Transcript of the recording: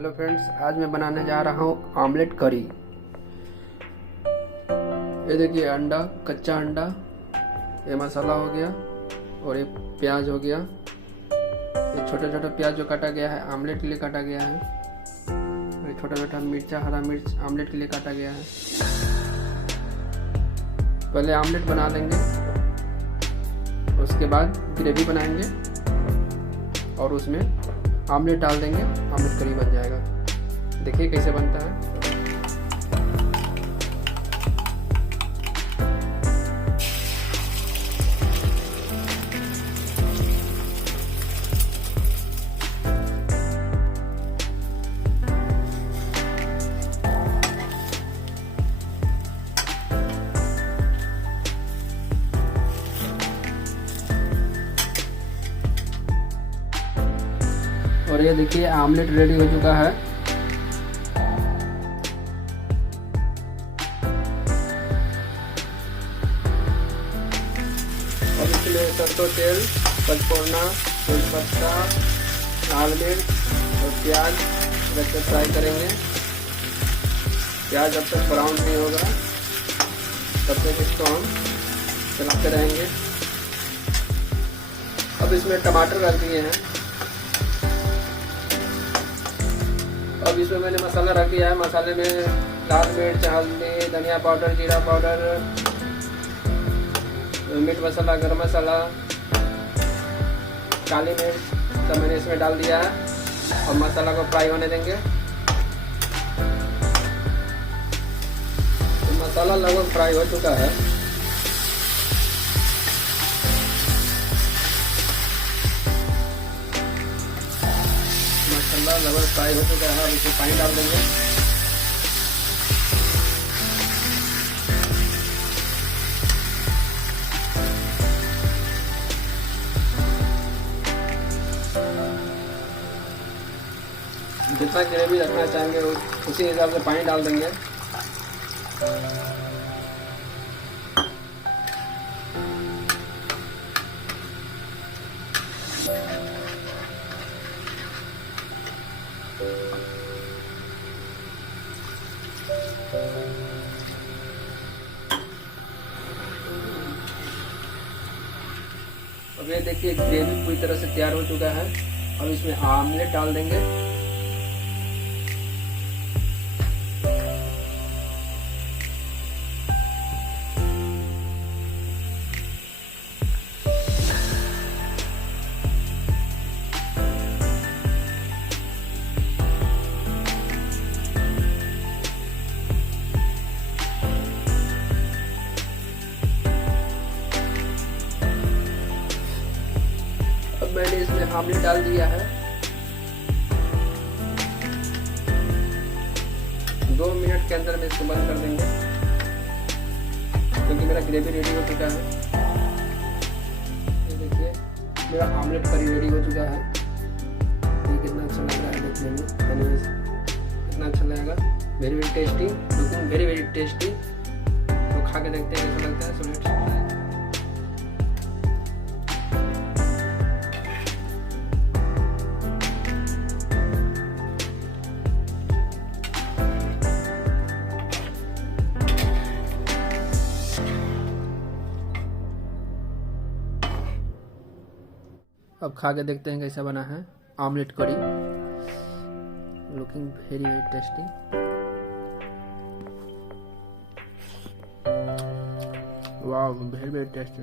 Hello friends, आज मैं बनाने जा रहा हूँ ऑमलेट करी। ये देखिए अंडा, कच्चा अंडा, ये मसाला हो गया और ये प्याज हो गया। ये छोटा छोटा प्याज जो काटा गया है ऑमलेट के लिए काटा गया है। और ये छोटा छोटा मिर्चा, हरा मिर्च ऑमलेट के लिए काटा गया है। पहले ऑमलेट बना लेंगे, उसके बाद ग्रेवी बनाएंगे और उसमें ऑमलेट डाल देंगे। ऑमलेट करी बन जाएगा। देखिए कैसे बनता है। और ये देखिए ऑमलेट रेडी हो चुका है। और इसमें सरसों तेल, पचफोरना, तेजपत्ता, लाल मिर्च और प्याज रख कर फ्राई करेंगे। प्याज जब तक ब्राउन नहीं होगा तब तक इसको हम चलाते रहेंगे। अब इसमें टमाटर रख दिए हैं। अब इसमें मैंने मसाला रख दिया है। मसाले में लाल मिर्च, हल्दी, धनिया पाउडर, जीरा पाउडर, मीट मसाला, गरम मसाला, काली मिर्च सब मैंने इसमें डाल दिया है। और मसाला को फ्राई होने देंगे। तो मसाला लगभग फ्राई हो चुका है। मसाला लगभग फ्राई हो चुका है। अब इसमें पानी डाल देंगे। जितना ग्रेवी रखना चाहेंगे उसी हिसाब से पानी डाल देंगे। अब ये देखिए ग्रेवी पूरी तरह से तैयार हो चुका है। अब इसमें ऑमलेट डाल देंगे। मैंने इसमें ऑमलेट डाल दिया है। 2 मिनट के अंदर में इसको बंद कर देंगे क्योंकि मेरा ग्रेवी रेडी हो चुका है। ये देखिए मेरा ऑमलेट करी रेडी हो चुका है। ये कितना अच्छा लग रहा है देखने में। कितना अच्छा लगेगा। Very very tasty, looking very very tasty. तो खा के देखते हैं कैसा लगता है। So let's try. अब खा के देखते हैं कैसा बना है ऑमलेट करी। Looking very very tasty. वाह, वेरी वेरी टेस्टी।